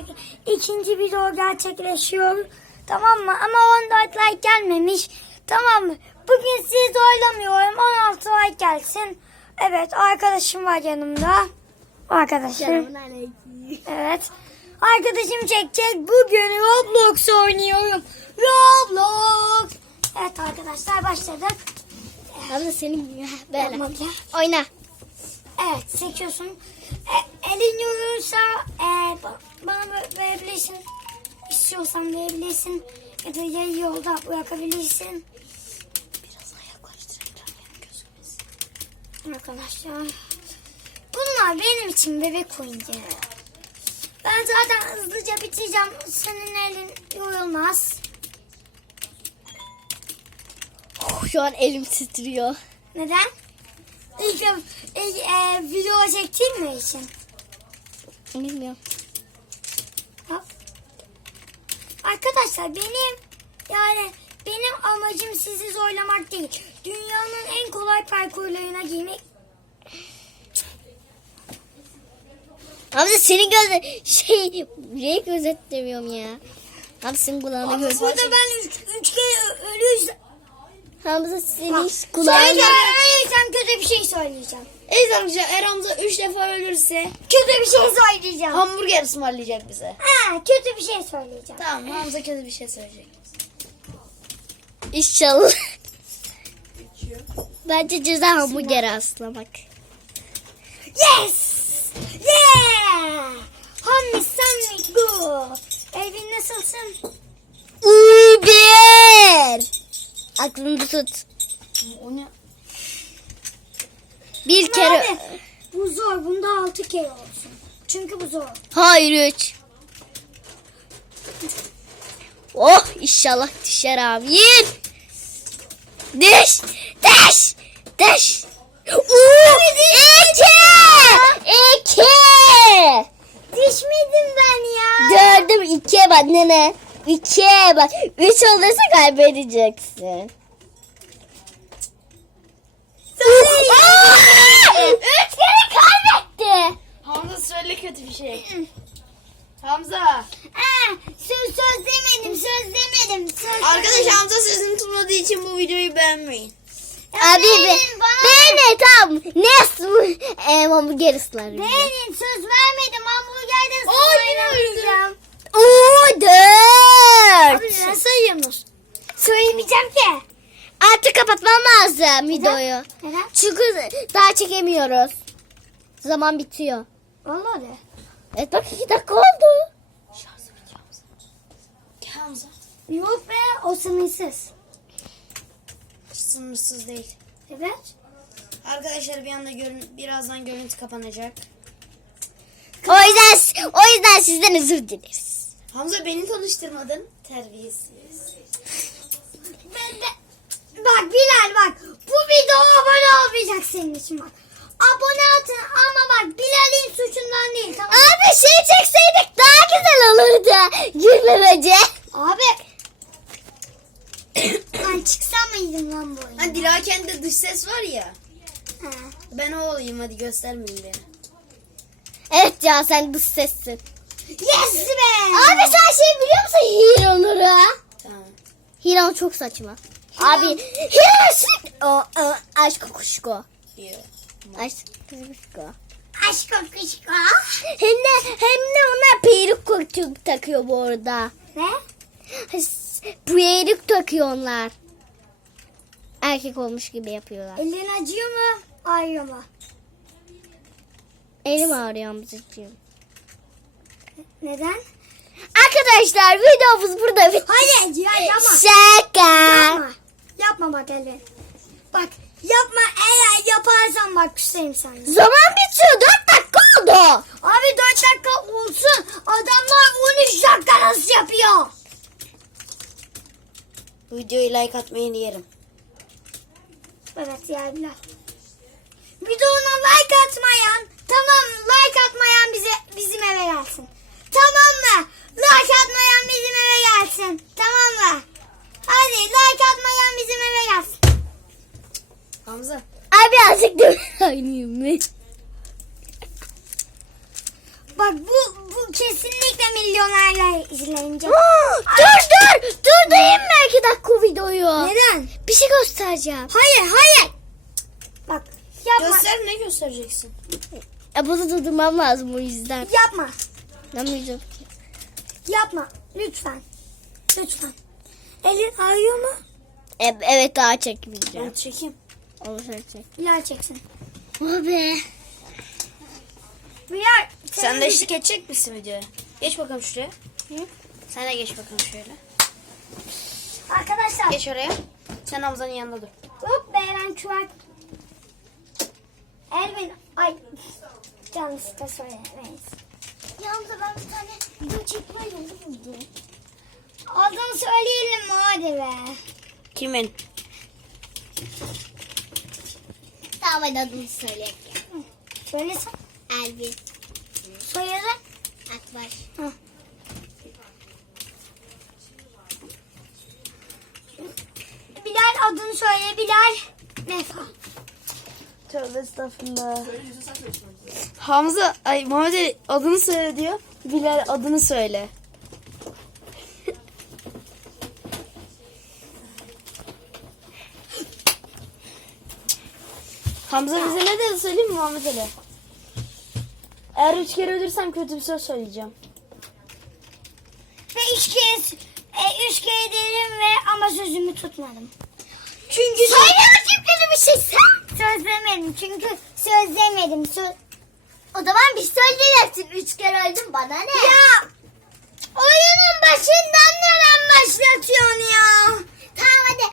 gerçek ikinci video gerçekleşiyor. Tamam mı? Ama 14 like gelmemiş. Tamam mı? Bugün sizi oylamıyorum. 16 like gelsin. Evet arkadaşım var yanımda. Arkadaşım. Evet. Arkadaşım çekecek. Bugün Roblox oynuyorum. Roblox. Evet arkadaşlar başladık. Abla senin böyle. Yapmam ya. Oyna. Evet seçiyorsun. E, elin yorulursa e, ba- bana verebilirsin. İstiyorsan verebilirsin. Ya da yarı yolda bırakabilirsin. Biraz yaklaştıracağım gözümüz. Arkadaşlar. Bunlar benim için bebek oyuncağı. Ben zaten hızlıca bitireceğim. Senin elin yorulmaz. Şu an elim titriyor. Neden? İlk, ilk e, video çektiğim mi için? Bilmiyorum. Hop. Arkadaşlar benim yani benim amacım sizi zorlamak değil. Dünyanın en kolay parkurlarına girmek. Abla senin gözü şey renk gözetlemiyorum ya. Abi senin kulağına göz. burada ben üç, üç kere ö- ölürsem. Hamza senin kulağına. Söyle ölürsem kötü bir şey söyleyeceğim. Evet arkadaşlar eğer Hamza 3 defa ölürse Kötü bir şey söyleyeceğim. hamburger ısmarlayacak bize. Ha, kötü bir şey söyleyeceğim. Tamam Hamza kötü bir şey söyleyecek. İnşallah. Bence ceza hamburger aslında bak. Yes! Yeah! Honey sen good. Elvin nasılsın? Uber. Aklında tut. O ne? Bir kere. Abi, bu zor. Bunda altı kere olsun. Çünkü bu zor. Hayır üç. Oh inşallah düşer abi. Düş. Düş. Düş. Oo, iki. İki. Düşmedim ben ya. Gördüm ikiye bak nene. İkiye bak. Üç olursa kaybedeceksin. Aa! Üç kere kaybetti. Hamza söyle kötü bir şey. Hamza. Ha, söz söz demedim. Söz demedim. Söz Arkadaş. Hamza sözünü tutmadığı için bu videoyu beğenmeyin. Ya Abi be, beğenin, bana- beni tam ne e, hamburger ıslarım. Beğenin söz vermedim. Hamburgerden sonra Ay, oynamayacağım. Oo dört. Abi ne sayıyorsunuz? Söylemeyeceğim ki. Artık kapatmam lazım videoyu. Neden? Çünkü daha çekemiyoruz. Zaman bitiyor. Vallahi de. Evet bak iki dakika oldu. Gel Hamza. Yok be o sınırsız. Sınırsız değil. Evet. Arkadaşlar bir anda görün, birazdan görüntü kapanacak. O yüzden o yüzden sizden özür dileriz. Hamza beni tanıştırmadın. Terbiyesiz. Ben de... Bak Bilal bak. Bu video abone olmayacak senin için bak. Abone atın ama bak Bilal'in suçundan değil tamam? Abi şey çekseydik daha güzel olurdu. Gülmemece. Abi. ben çıksam mıydım lan bu oyuna? Hani Dilaken'de dış ses var ya. Ha. Ben o olayım hadi göstermeyin beni. Evet ya sen dış sessin. Yes be. Abi sen şey biliyor musun Hironur'u? Tamam. Hiron çok saçma. Abi Hiron sürekli... O, o, aşk kuşku. Diyor. Aşk kuşku. Aşk o kışko. Hem de hem de onlar peruk koku- takıyor bu arada. Ne? Peruk takıyor onlar. Erkek olmuş gibi yapıyorlar. Elin acıyor mu? Ağrıyor mu? Elim ağrıyor amcacığım. Neden? Arkadaşlar videomuz burada bitti. Hayır ya yapma. Şaka. Yapma. Yapma bak Elin. Bak yapma eğer yaparsan bak küserim sana. Zaman bitiyor. 4 dakika oldu. Abi 4 dakika olsun. Adamlar 13 dakika nasıl yapıyor? Videoyu like atmayı yerim. Evet ya Bilal. Videona like atmayan, tamam like atmayan bize bizim eve gelsin. Tamam mı? Like atmayan bizim eve gelsin. Tamam mı? Hadi like atmayan bizim eve gelsin. Hamza. Abi azıcık da mı? Bak bu bu kesinlikle milyonerler izleyince. dur dur. Dur dayım belki dakika videoyu. Neden? Bir şey göstereceğim. Hayır hayır. Bak yapma. Göster ne göstereceksin? Ya bunu durdurmam lazım o yüzden. Yapma. Yapamayacağım. Yapma. Lütfen. Lütfen. Elin ağrıyor mu? E, evet daha çekmeyeceğim. Ben çekeyim. Onu sen çek. Bilal çeksin. Oh be. Sen de eşlik edecek misin videoya? Geç bakalım şuraya. Sen de geç bakalım şöyle. Arkadaşlar. Geç oraya. Sen Hamza'nın yanında dur. Hop be ben çuval. Elvin. Ay. Yanlışlıkla söylemeyiz. Yalnız ben bir tane video çekme yolu buldum. Adını söyleyelim mi hadi be. Kimin? Hadi adını söyleyeyim. Söylesen. Elvis. Soyadı. Akbaş. Bilal adını söyle Bilal. Mefa. Tövbe estağfurullah. Hamza, ay Muhammed Ali adını söyle diyor. Bilal adını söyle. Hamza bize ne dedi söyleyeyim mi Muhammed Ali? Eğer üç kere ölürsem kötü bir söz söyleyeceğim. Ve üç kez e, üç kere dedim ve ama sözümü tutmadım. Çünkü Söyle bakayım kötü bir şey sen. söz vermedim. Çünkü söz vermedim. Söz... O zaman bir söyleyeceksin. Üç kere öldüm bana ne? Ya oyunun başından neden başlatıyorsun ya? Tamam hadi